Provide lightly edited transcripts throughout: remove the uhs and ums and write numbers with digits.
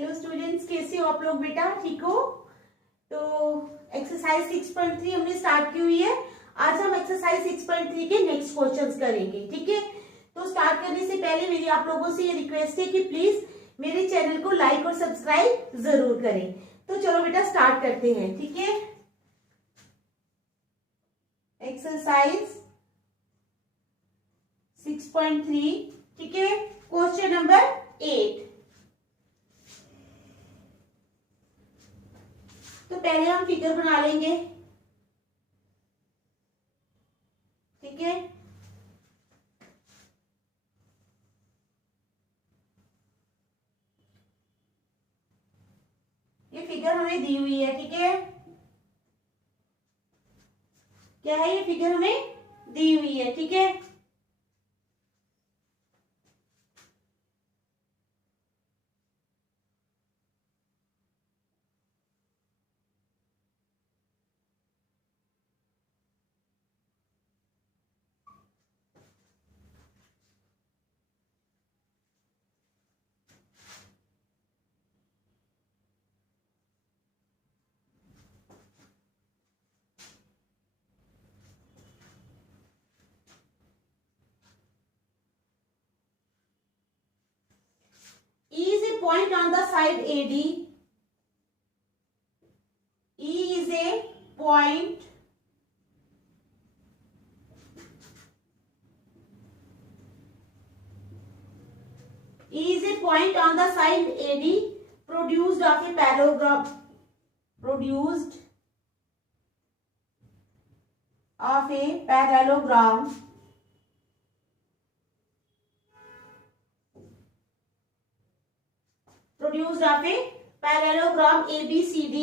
Hello students, कैसे हो आप लोग बेटा? ठीक हो? तो एक्सरसाइज 6.3 हमने स्टार्ट की हुई है। आज हम एक्सरसाइज 6.3 के नेक्स्ट क्वेश्चंस करेंगे। ठीक है, तो स्टार्ट करने से पहले मेरी आप लोगों से ये रिक्वेस्ट है कि प्लीज मेरे चैनल को लाइक और सब्सक्राइब जरूर करें। तो चलो बेटा स्टार्ट करते हैं। ठीक है, एक्सरसाइज 6.3। ठीक है, क्वेश्चन नंबर 8। तो पहले हम फिगर बना लेंगे। ठीक है, ये फिगर हमें दी हुई है। ठीक है, क्या है? ये फिगर हमें दी हुई है। ठीक है, E is a point on the side AD. E is a point E is a point on the side AD produced of a parallelogram produced of a parallelogram produced of a parallelogram ABCD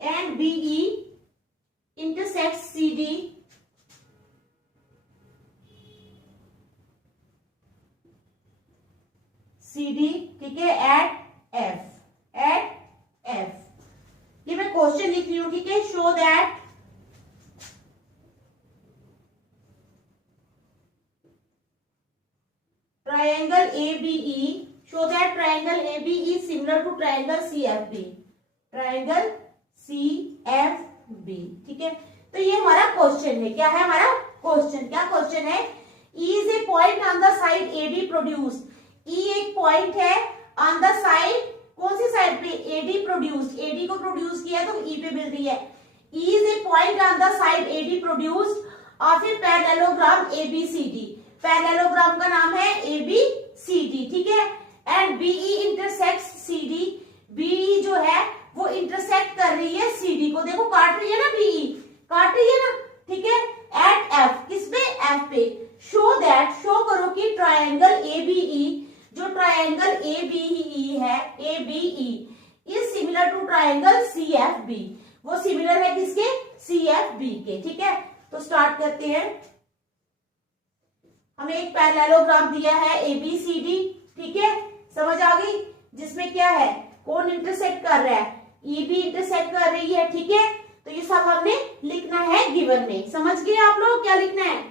and BE intersects CD ठीक है eight F। ये मैं question लिख रही हूं। ठीक है, show that triangle ABE similar to triangle CFB। triangle CFB। ठीक है, तो ये हमारा क्वेश्चन है। क्या है हमारा क्वेश्चन? क्या क्वेश्चन है? E is a point on the side AD produced। E एक पॉइंट है ऑन द साइड, कौन सी साइड पे? AD produced. AD को प्रोड्यूस किया तो E पे मिल रही है। E is a point on the side AD produced of a parallelogram ABCD। Parallelogram का नाम है ABCD। ठीक है, and BE intersects CD। BE जो है वो इंटरसेक्ट कर रही है CD को। देखो काट रही है ना, BE काट रही है ना। ठीक है, एट F, किस पे? F पे। शो दैट, शो करो कि ट्रायंगल ABE, जो ट्रायंगल ABE है, ABE is similar to triangle CFB। वो सिमिलर है किसके? CFB के। ठीक है, तो स्टार्ट करते हैं। हमें एक पैरेललोग्राम दिया है ABCD। ठीक है, समझ आ गई? जिसमें क्या है? कौन इंटरसेक्ट कर रहा है? EB इंटरसेक्ट कर रही है। ठीक है, तो ये सब हमने लिखना है गिवन में। समझ गए आप लोग क्या लिखना है?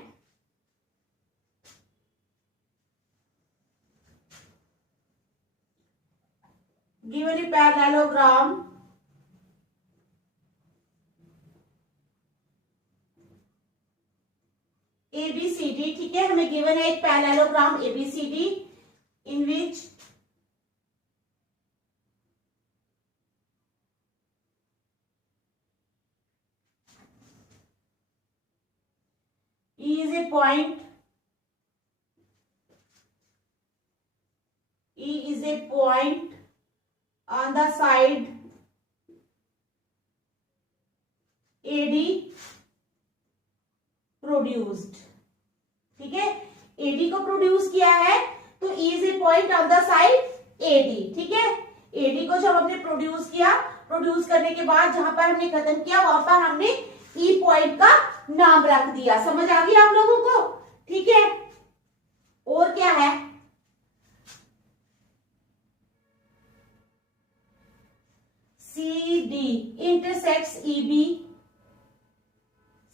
Given a parallelogram ABCD। ठीक है, हमें गिवन है एक parallelogram ABCD in which E is a point on the side AD produced। ठीक है, AD को प्रोड्यूस किया है तो E is a point on the side AD। ठीक है, AD को जब हमने प्रोड्यूस किया, प्रोड्यूस करने के बाद जहां पर हमने खत्म किया वहां पर हमने E पॉइंट का नाम रख दिया। समझ आ गई आप लोगों को? ठीक है, और क्या है? CD intersects EB,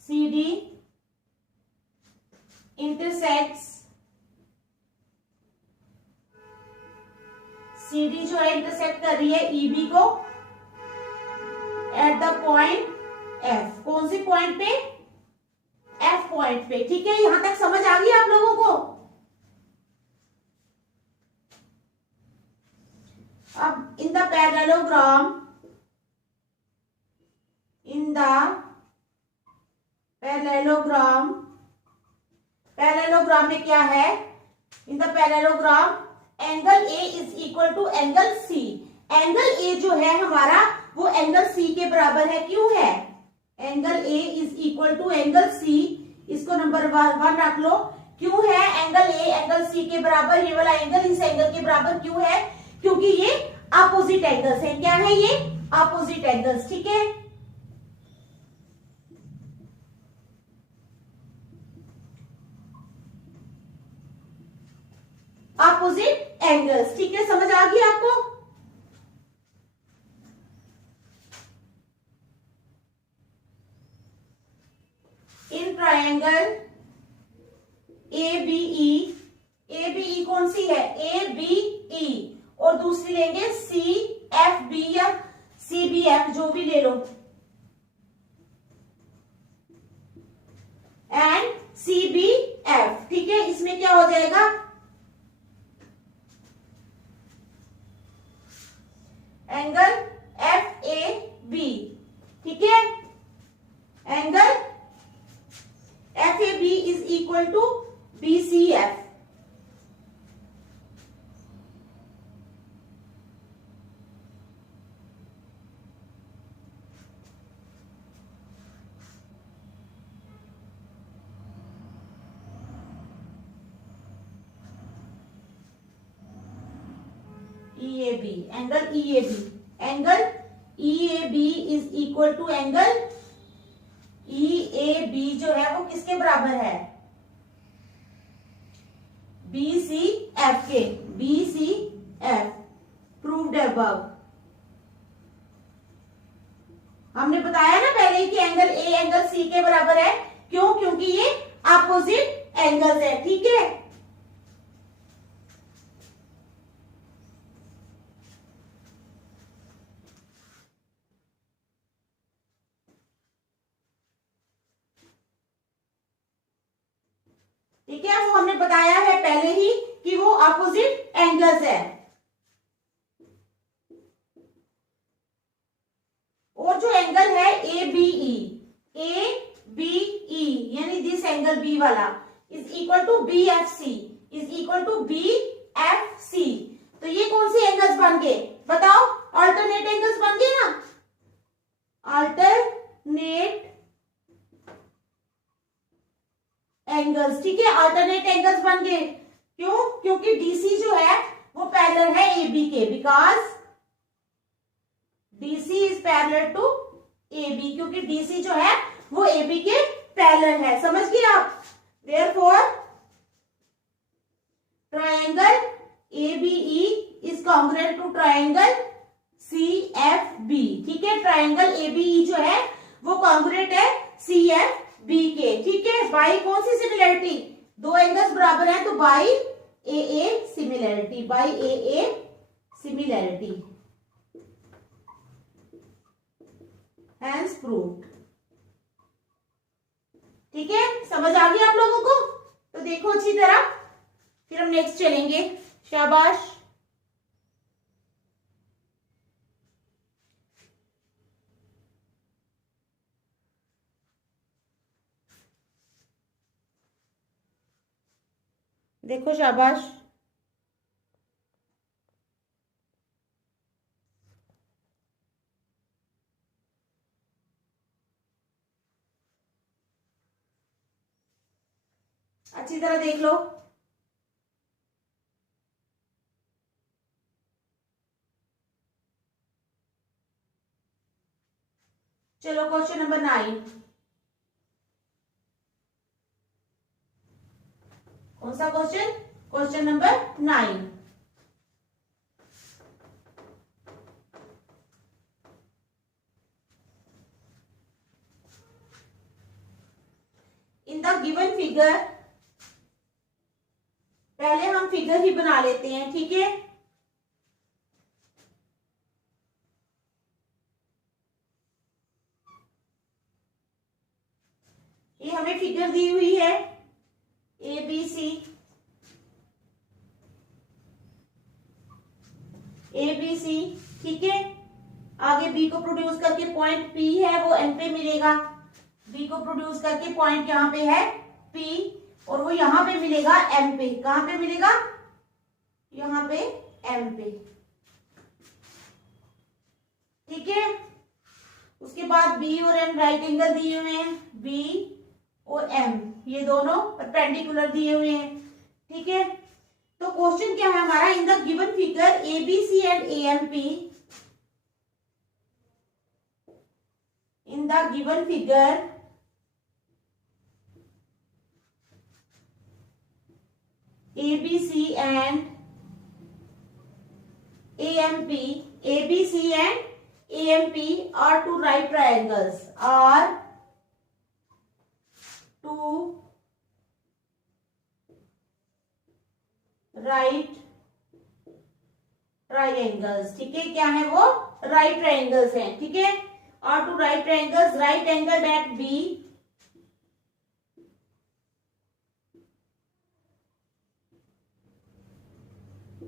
CD intersects C D जो है इंटरसेक्ट कर रही है ई बी को एट द पॉइंट एफ। कौन सी पॉइंट पे? एफ पॉइंट पे। ठीक है, यहां तक समझ आ गई आप लोगों को? अब इन द पैरेललोग्राम पैरेललोग्राम में क्या है? In the parallelogram angle A is equal to angle C. Angle A जो है हमारा वो एंगल सी के बराबर है। क्यों है? Angle A is equal to angle C, इसको नंबर 1 रख लो। क्यों है एंगल ए एंगल सी के बराबर? ये वाला एंगल इस एंगल के बराबर क्यों है? क्योंकि ये अपोजिट एंगल्स है। क्या है ये? Opposite angles. ठीक है, अपोजिट एंगल्स। ठीक है, समझ आ गई आपको? इन ट्रायंगल ABE कौन सी है? ABE, और दूसरी लेंगे CFB या CBF, जो भी ले लो, एंड CBF। ठीक है, इसमें क्या हो जाएगा? Angle FAB। ठीक है, angle FAB is equal to BCF। EAB, angle EAB, angle EAB is equal to angle EAB जो है वो किसके बराबर है? BCF के। BCF proved above. हमने बताया ना पहले कि एंगल ए एंगल सी के बराबर है। क्यों? क्योंकि ये अपोजिट एंगल्स है। ठीक है, ठीक है, वो हमने बताया है पहले ही कि वो अपोजिट एंगल्स है। और जो एंगल है ABE यानी दिस एंगल बी वाला is equal to BFC, is equal to BFC। तो ये कौन सी एंगल्स बन गए? बताओ, अल्टरनेट एंगल्स बन गए ना? Alternate angles. ठीक है, अल्टरनेट एंगल्स बन गए। क्यों? क्योंकि DC जो है वो पैरेलल है AB के, because DC is parallel to AB, क्योंकि DC जो है वो AB के पैरेलल है। समझ गए आप? Therefore triangle ABE is congruent to triangle CFB। ठीक है, ट्रायंगल ABE जो है वो कॉन्ग्रुएंट है CFB के। ठीक है, बाई कौन सी सिमिलरिटी? दो एंगल्स बराबर हैं तो by AA similarity, by AA similarity, hence proved. ठीक है, समझ आ गई आप लोगों को? तो देखो अच्छी तरह, फिर हम नेक्स्ट चलेंगे। शाबाश। देखो, शाबाश। अच्छी तरह देख लो। चलो, क्वेश्चन नंबर 9। कौन सा question? Question number 9। In the given figure, पहले हम फिगर ही बना लेते हैं। ठीक है, ये हमें फिगर दी हुई है ABC, ABC, ठीक है। आगे B को प्रोड्यूस करके पॉइंट P है वो M पे मिलेगा, B को प्रोड्यूस करके पॉइंट यहाँ पे है P और वो यहाँ पे मिलेगा M पे। कहाँ पे मिलेगा? यहाँ पे M पे, ठीक है। उसके बाद B और M राइट एंगल दिए हुए हैं, B और M ये दोनों परपेंडिकुलर दिए हुए हैं, ठीक है। तो क्वेश्चन क्या है हमारा, in the given figure ABC and AMP, in the given figure ABC and AMP, ABC and AMP are two right triangles, are two right triangles, ठीक है। क्या है वो? right triangles हैं, ठीक है। और two right triangles, right angled at B,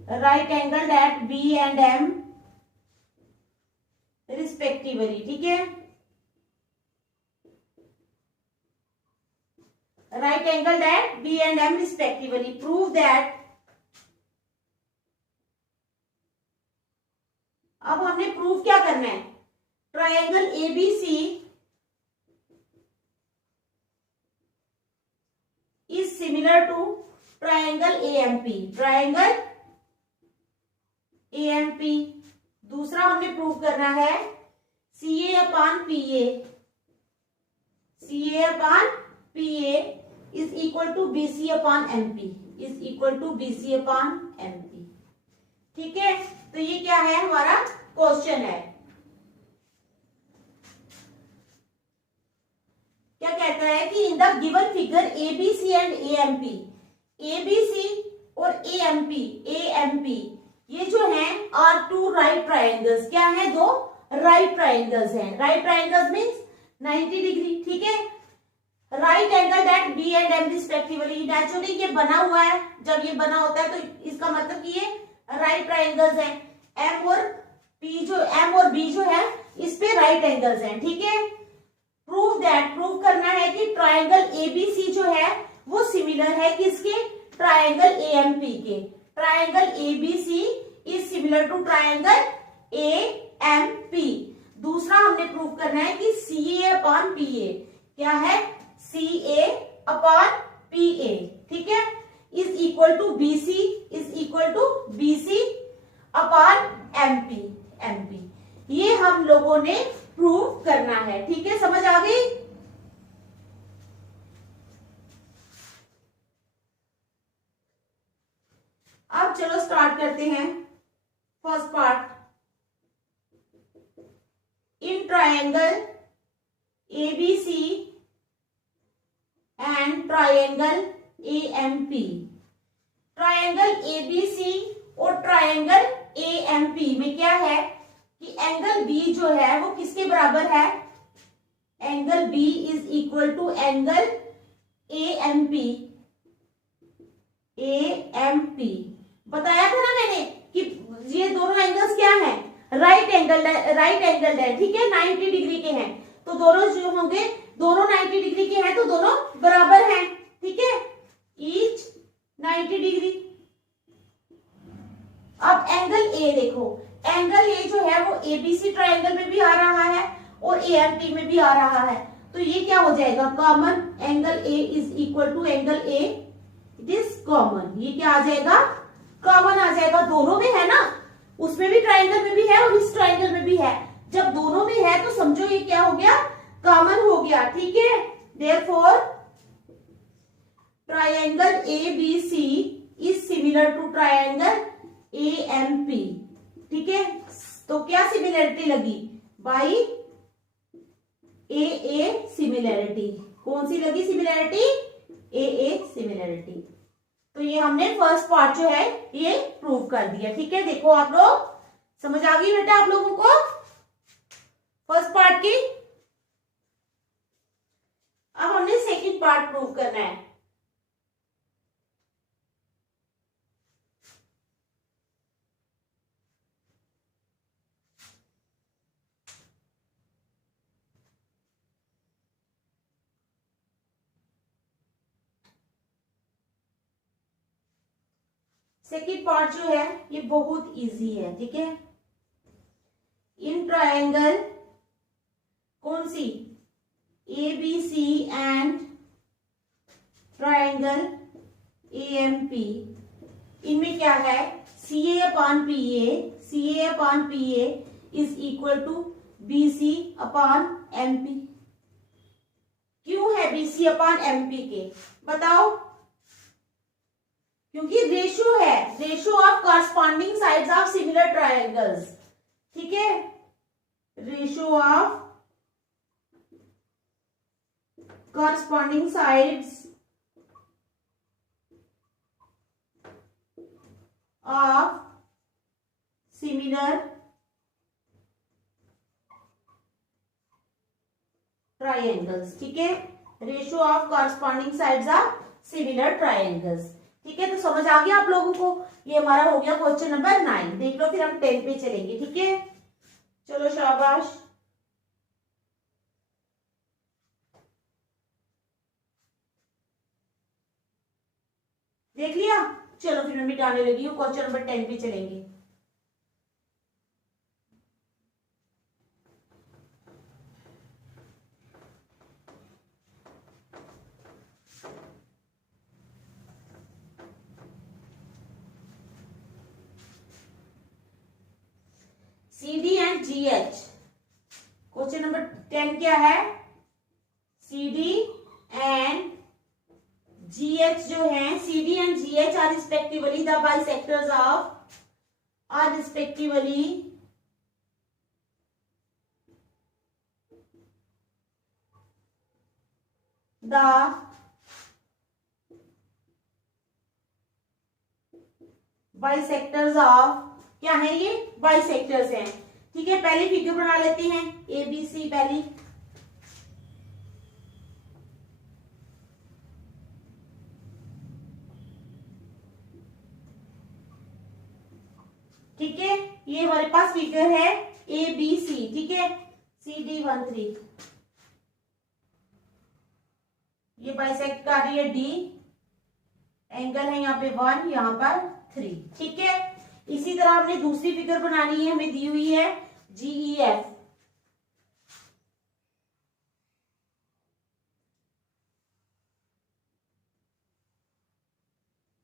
right angled at B and M respectively, ठीक है। right angled at B and M respectively. Prove that, अब हमने प्रूफ क्या करना है, triangle ABC is similar to triangle AMP, triangle AMP। दूसरा हमने prove करना है CA upon PA, CA upon PA is equal to BC upon MP, is equal to BC upon MP, ठीक है। तो ये क्या है हमारा क्वेश्चन है। क्या कहता है कि in the given figure ABC and AMP, ABC और AMP ये जो है आर टू राइट ट्राइंगल्स, क्या है? दो राइट ट्राइंगल्स हैं। राइट ट्राइंगल्स मीन्स 90 डिग्री, ठीक है। Right angle at B and M respectively, naturally ये बना हुआ है, जब ये बना होता है तो इसका मतलब कि ये राइट ट्राइंगल्स हैं। M और B जो है इस पे राइट एंगल्स हैं, ठीक है। प्रूव दैट, प्रूव करना है कि ट्राइंगल ABC जो है वो सिमिलर है किसके? ट्राइंगल AMP के। Triangle ABC is similar to triangle AMP। दूसरा हमने प्रूव करना है कि CA अपॉन PA क्या है? CA अपॉन PA, ठीक है, is equal to BC, is equal to BC upon MP। ये हम लोगों ने प्रूव करना है, ठीक है। समझ आ गई? अब चलो स्टार्ट करते हैं first part. In triangle ABC and triangle AMP, triangle ABC और ट्रायंगल AMP में क्या है कि एंगल B जो है वो किसके बराबर है? Angle B is equal to angle AMP। बताया था ना मैंने कि ये दोनों एंगल्स क्या हैं? राइट एंगल है, ठीक है, 90 डिग्री के हैं। तो दोनों जो होंगे, दोनों 90 डिग्री के हैं तो दोनों बराबर हैं, ठीक है, ईच 90 डिग्री। अब एंगल A देखो, एंगल A जो है वो ABC ट्रायंगल में भी आ रहा है और AMP में भी आ रहा है, तो ये क्या हो जाएगा? Common. Angle A is equal to angle A, it is common. ये क्या आ जाएगा? कॉमन आ जाएगा। दोनों में है ना, उसमें भी ट्रायंगल में भी है और इस ट्रायंगल में भी है। जब दोनों में है तो समझो ये क्या हो गया? कॉमन हो गया, ठीक है। Therefore triangle ABC is similar to triangle AMP, ठीक है। तो क्या सिमिलरिटी लगी? By AA similarity. कौन सी लगी सिमिलरिटी? AA similarity. तो ये हमने फर्स्ट पार्ट जो है ये प्रूव कर दिया, ठीक है। देखो आप लोग, समझ आ गई बेटा आप लोगों को फर्स्ट पार्ट की? अब हमने सेकंड पार्ट प्रूव करना है। सेकंड पार्ट जो है ये बहुत इजी है, ठीक है। इन ट्रायंगल कौन सी, A B C and triangle A M P, इनमें क्या है, C A upon P A, C A upon P A is equal to B C upon M P. क्यों है B C upon M P के, बताओ। क्योंकि ratio है, ratio of corresponding sides of similar triangles, ठीक है। Ratio of corresponding sides of similar triangles, ठीक है। Ratio of corresponding sides of similar triangles, ठीक है। तो समझ आ गया आप लोगों को। ये हमारा हो गया क्वेश्चन नंबर 9। देख लो, फिर हम 10 पे चलेंगे, ठीक है। चलो शाबाश। देख लिया, चलो फिर मैं मिटाने लगी हूँ, क्वेश्चन नंबर 10 पे चलेंगे। CD and GH, question number 10 क्या है, CD एंड GH जो है, CD and GH are respectively the bisectors of, are respectively the bisectors of, क्या है ये, बाइसेक्टर्स हैं, ठीक है। पहली फिगर बना लेते हैं, ए बी सी पहली, ठीक है। ये हमारे पास फिगर है ए बी सी, ठीक है। CD 1 3, ये बाइसेक्ट कर रही है डी, एंगल है यहाँ पे 1, यहाँ पर 3, ठीक है। इसी तरह हमने दूसरी फिगर बनानी है, हमें दी हुई है GEF,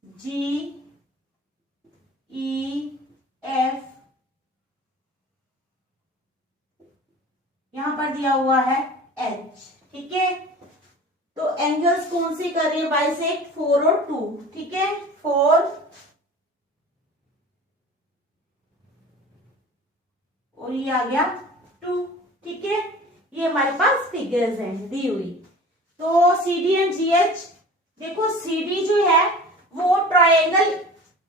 GEF, यहां पर दिया हुआ है H, ठीक है। तो एंगल्स कौन से कर रहे हैं बाइसेक्ट, 4 और 2, ठीक है। 4 और ये आ गया 2, ठीक है। ये हमारे पास फिगर्स हैं दी हुई। तो CD एंड GH, देखो CD जो है वो ट्रायंगल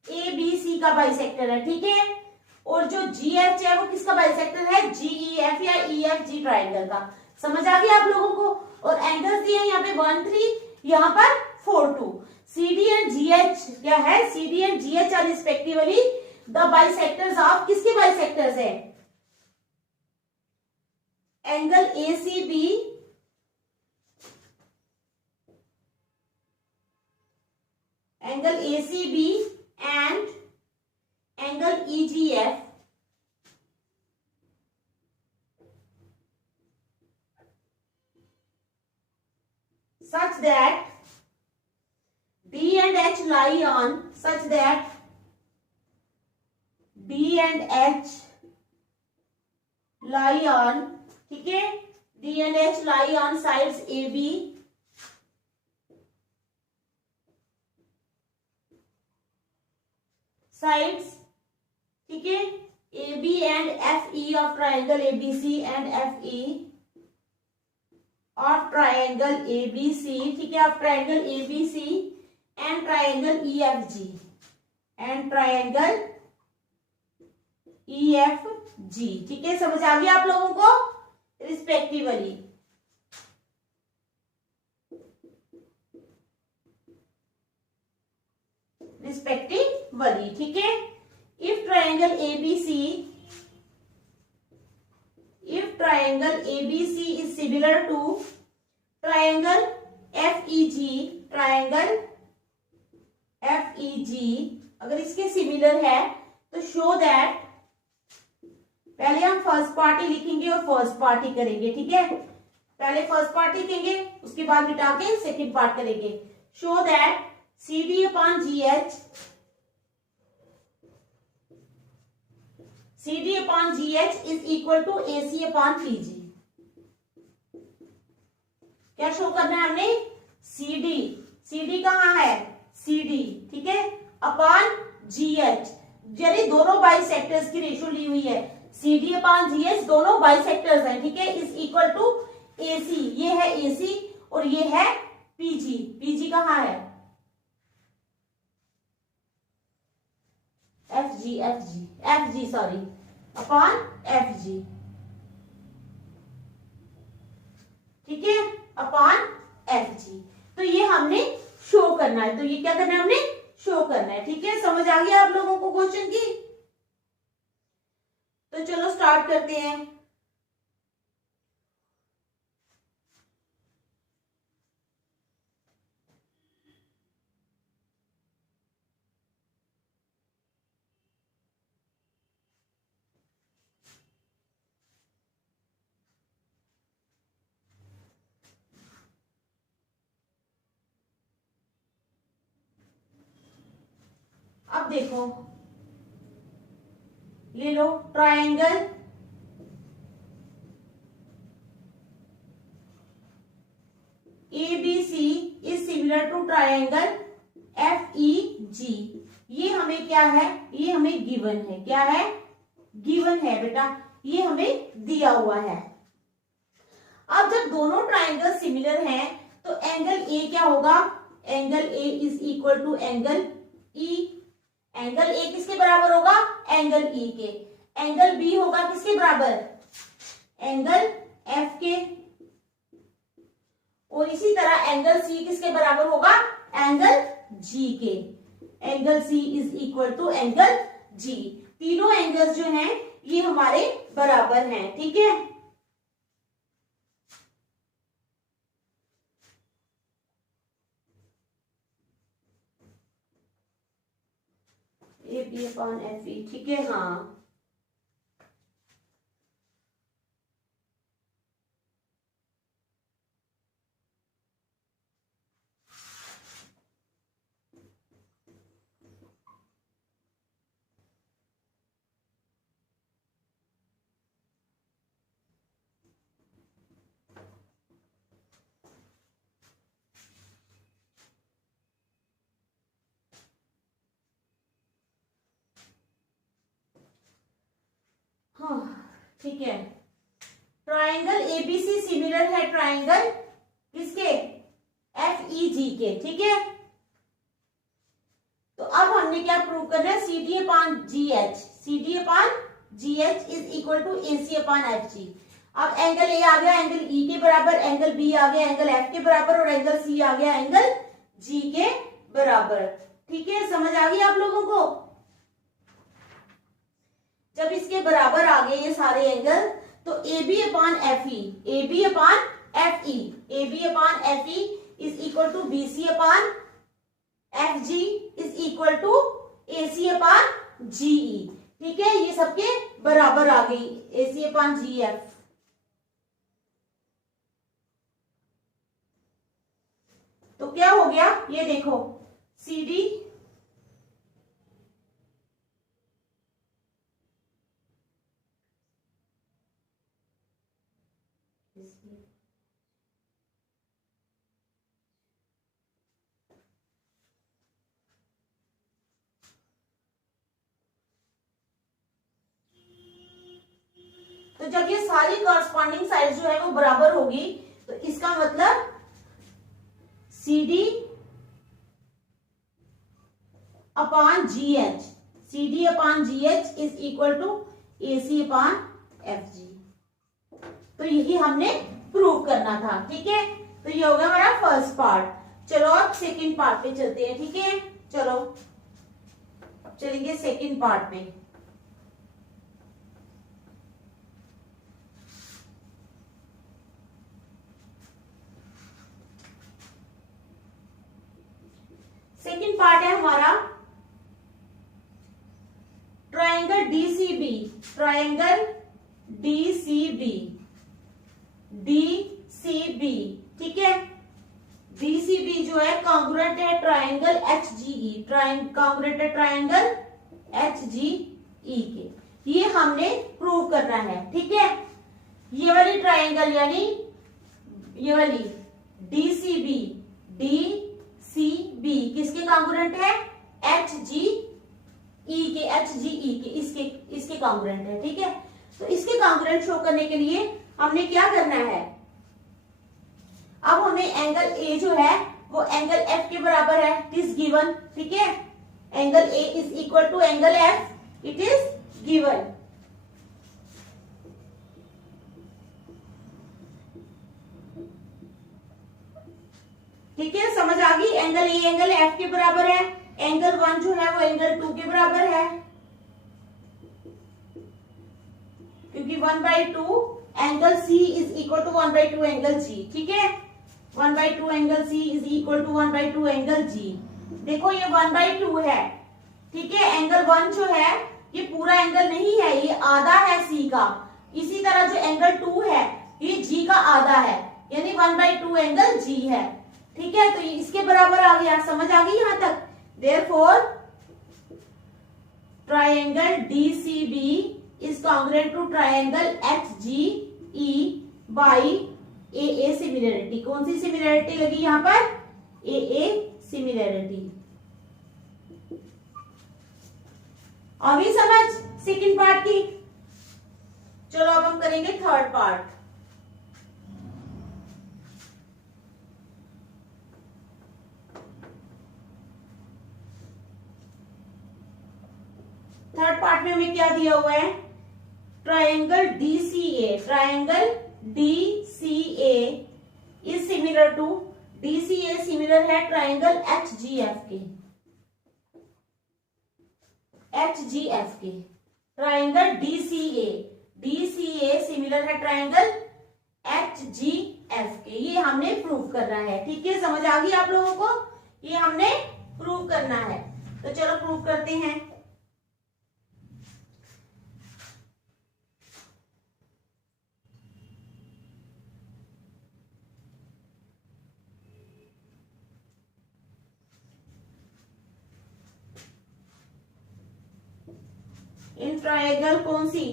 ABC का बाइसेक्टर है, ठीक है। और जो GH है वो किसका बाइसेक्टर है, GEF या EFG ट्रायंगल का। समझ आ गया आप लोगों को। और एंगल्स दिए यहाँ पे 1 3, यहाँ पर 4 2। CD एंड GH क्या है, CD and GH are respectively the bisectors of, किसके बाइसेक्टर्स है, angle ACB and angle EGF, such that B and H lie on, such that B and H lie on, ठीक है। D and H lie on sides AB sides, ठीक है। AB and FE of triangle ABC and FE of triangle ABC, ठीक है, of triangle ABC and triangle EFG and triangle EFG, ठीक है। समझ आ गया आप लोगों को, रिस्पेक्टिवली। रिस्पेक्टिवली, ठीक है। If triangle ABC is similar to triangle FEG, अगर इसके सिमिलर है तो शो दैट, पहले हम फर्स्ट पार्टी लिखेंगे और फर्स्ट पार्टी करेंगे, ठीक है। पहले फर्स्ट पार्ट लिखेंगे, उसके बाद मिटा के सेकंड पार्ट करेंगे। Show that CD upon GH is equal to AC upon PG। क्या शो करना है हमने? CD कहाँ है? CD, ठीक है, अपॉन GH, यानी दोनों बाइसेक्टर्स की रेशियो ली हुई है। CD अपॉन GH दोनों बाइसेक्टर्स हैं, ठीक है, इज इक्वल टू AC, ये है AC और ये है PG कहाँ है? FG सॉरी, अपॉन FG, ठीक है, अपॉन FG। तो ये हमने शो करना है, तो ये क्या करना है हमने? शो करना है, ठीक है। समझ आ गया आप लोगों को क्वेश्चन की? तो चलो स्टार्ट करते हैं। अब देखो, ले लो triangle ABC is similar to triangle FEG। ये हमें क्या है? ये हमें गिवन है। क्या है? गिवन है बेटा, ये हमें दिया हुआ है। अब जब दोनों ट्रायंगल सिमिलर हैं तो एंगल A क्या होगा? Angle A is equal to angle E। Angle A किसके बराबर होगा? एंगल E के। एंगल B होगा किसके बराबर? एंगल F के। और इसी तरह एंगल C किसके बराबर होगा? एंगल G के। Angle C is equal to angle G। तीनों एंगल्स जो हैं ये हमारे बराबर हैं, ठीक है। AB अपॉन FE, ठीक है, हाँ। हाँ, ठीक है। ट्रायंगल ABC सिमिलर है ट्रायंगल किसके? FEG के, ठीक है। तो अब हमने क्या प्रूव करना है? CD upon GH is equal to AC upon FG। अब एंगल A आ गया एंगल E के बराबर, एंगल B आ गया एंगल F के बराबर और एंगल C आ गया एंगल G के बराबर, ठीक है। समझ आ गई आप लोगों को? जब इसके बराबर आ गए ये सारे एंगल तो AB upon FE is equal to BC upon FG is equal to AC upon GE, ठीक है। ये सबके बराबर आ गई AC अपॉन GF। तो क्या हो गया? ये देखो CD तो जब ये सारी कॉरस्पॉन्डिंग साइड जो है वो बराबर होगी तो इसका मतलब CD upon GH is equal to AC upon FG। तो यही हमने प्रूव करना था, ठीक है। तो ये हो गया हमारा फर्स्ट पार्ट। चलो अब सेकंड पार्ट पे चलते हैं, ठीक है। चलो अब चलेंगे सेकंड पार्ट में। सेकंड पार्ट है हमारा triangle DCB. Triangle DCB, DCB, ठीक है। डीसीबी जो है कॉन्ग्रुएंट है ट्रायंगल एचजीई, कॉन्ग्रुएंट है ट्रायंगल एचजीई के। ये हमने प्रूव करना है, ठीक है। ये वाली ट्रायंगल यानी ये वाली डीसीबी, डीसीबी किसके कॉन्ग्रुएंट है? एचजीई के, एचजीई के, इसके कॉन्ग्रुएंट है, ठीक है। तो इसके कॉन्ग्रुएंट शो करने के लिए हमने क्या करना है? अब हमें एंगल ए जो है वो एंगल एफ के बराबर है, इट इज गिवन, ठीक है। Angle A is equal to angle F, it is given. ठीक है, समझ आ गई। एंगल ए एंगल एफ के बराबर है, एंगल 1 जो है वो एंगल 2 के बराबर है, क्योंकि 1/2 angle C is equal to 1/2 angle G, ठीक है। 1/2 angle C is equal to 1/2 angle G. देखो ये 1/2 है, ठीक है। एंगल 1 जो है ये पूरा एंगल नहीं है, ये आधा है सी का। इसी तरह जो एंगल 2 है ये जी का आधा है, यानी 1/2 एंगल जी है, ठीक है। तो ये इसके बराबर आ गया, समझ आ गई यहां तक। Therefore, triangle DCB is congruent to triangle HGE by AA similarity। कौन सी सिमिलरिटी लगी यहां पर? AA similarity. अभी समझ सेकंड पार्ट की। चलो अब हम करेंगे थर्ड पार्ट। थर्ड पार्ट में हमें क्या दिया हुआ है? Triangle DCA. Triangle DCA is similar to, DCA similar है ट्रायंगल एचजीएफ के, एचजीएफ के। ट्रायंगल डीसीए, डीसीए सिमिलर है ट्रायंगल एचजीएफ के। ये हमने प्रूव करना है, ठीक है। समझ आ गई आप लोगों को? ये हमने प्रूव करना है, तो चलो प्रूव करते हैं। इन ट्रायंगल कौन सी?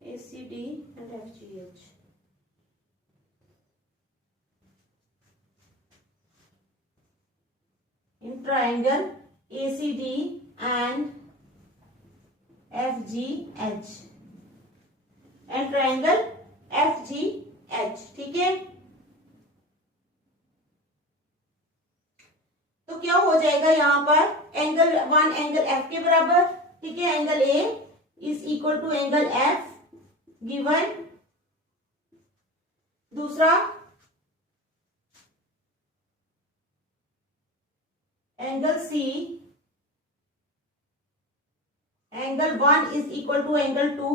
ACD and FGH। In triangle ACD and FGH and triangle FGH, ठीक है। तो क्या हो जाएगा यहाँ पर? एंगल 1 एंगल एफ के बराबर, ठीक है। Angle A is equal to angle F given. दूसरा angle C, angle 1 is equal to angle 2,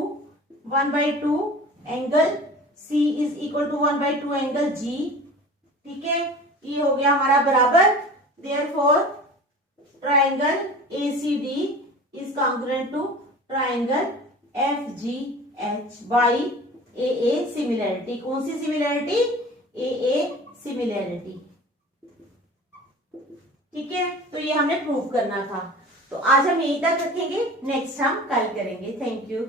1/2 angle C is equal to 1/2 angle G, ठीक है। ये हो गया हमारा बराबर। Therefore triangle ACD is congruent to triangle FGH by AA similarity. कौन सी सिमिलरिटी? AA सिमिलरिटी, ठीक है। तो ये हमने प्रूव करना था। तो आज हम यहीं तक रखेंगे, नेक्स्ट हम कल करेंगे। Thank you.